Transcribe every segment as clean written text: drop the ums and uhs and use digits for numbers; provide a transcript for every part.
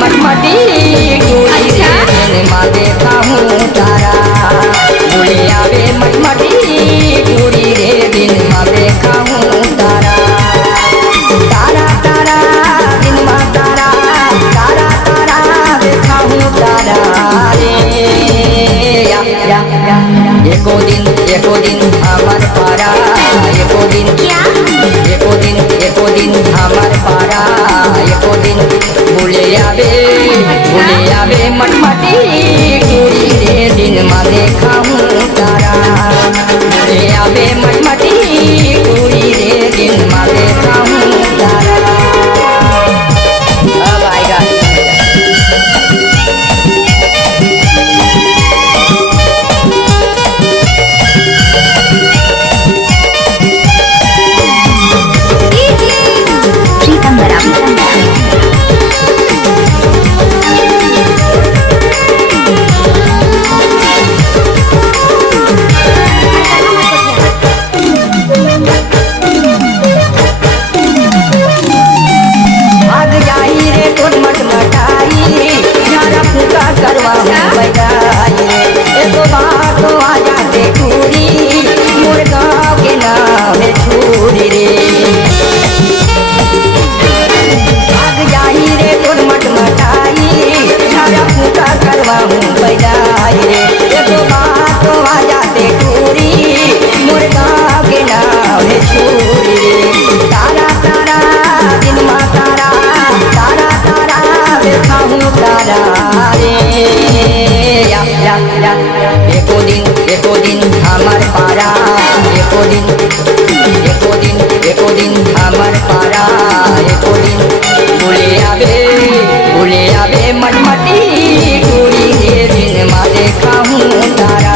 मटमटी गोरी रे दिन माँ देखा हूँ तारा। बोले आवे मटमटी गोरी रे दिन माँ देखा हूँ तारा। तारा तारा दिन माँ तारा, तारा तारा देखा हूँ तारा रे। एको दिन हमार पारा, एको दिन हमार पारा, एको दिन भूले आवे मटमटी गोरी रे दिन माँ देखा हूँ तारा। भूले आवे मटमटी गोरी रे दिन माँ देखा हूँ तारा। अब आएगा एको दिन हमार पारा, एको दिन हमार पारा, एको दिन भूले आवे मटमटी गोरी रे दिन माँ देखा हूँ तारा।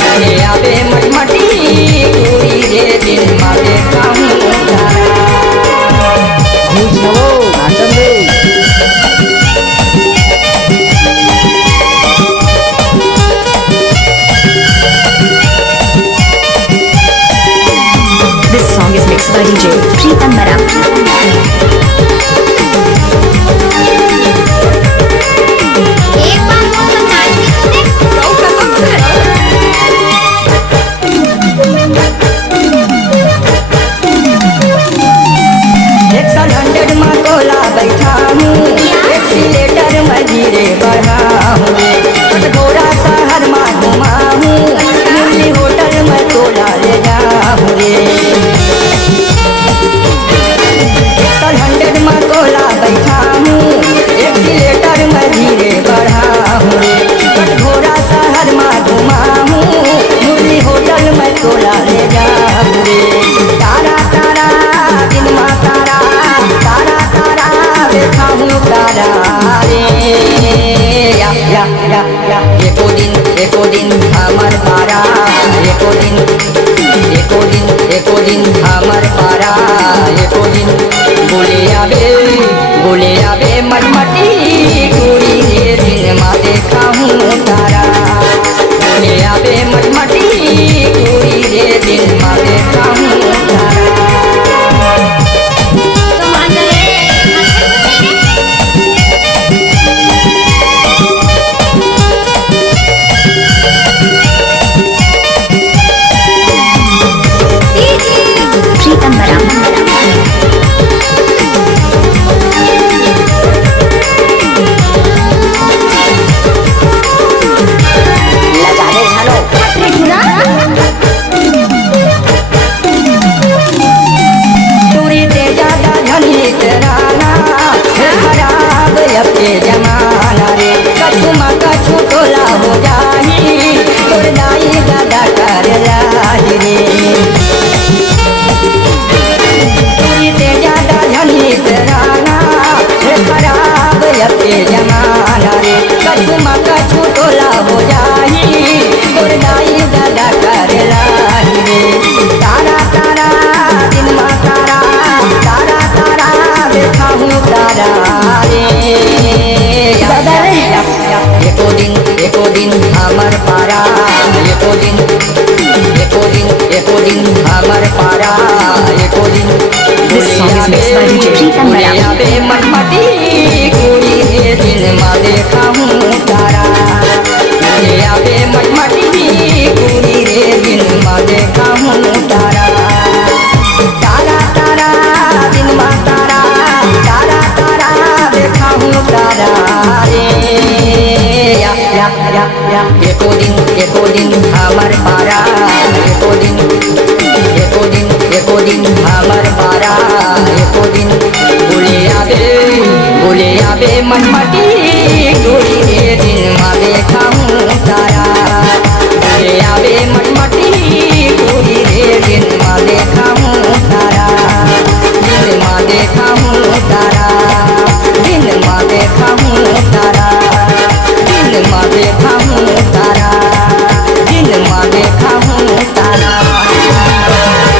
भूले आवे मटमटी गोरी रे दिन माँ देखा हूँ तारा। This song is mixed by DJ Pritam Mara. बैठा हूँ एक्सीलेटर में धीरे बढ़ा हूँ। कटघोरा शहर में घुमा हूँ, मुरली होटल में तोला ले जाऊँ रे। 100 में तोला बैठा हूँ, एक्सीलेटर में धीरे बढ़ा हूँ रे। कटघोरा शहर में घुमा हूँ, मुरली होटल में तोला ले जाऊँ रे। तारा तारा दिन माँ तारा, तारा तारा देखा हूँ तारा रे। एको दिन हमार पारा, एको दिन हमार पारा, एको दिन बोले आवे मटमटी गोरी रे दिन माँ देखा हूँ तारा। बोले आवे मटमटी गोरी रे दिन माँ देखा हूँ तारा। जमाना रे कछु माँ कछु टोला हो जाही, तोर दाई दादा कर लाही रे। तोरी ते ज्यादा झनी तेराना रे खराब अपने जमाना रे। कछु माँ कछु टोला हो जाही, तोर दाई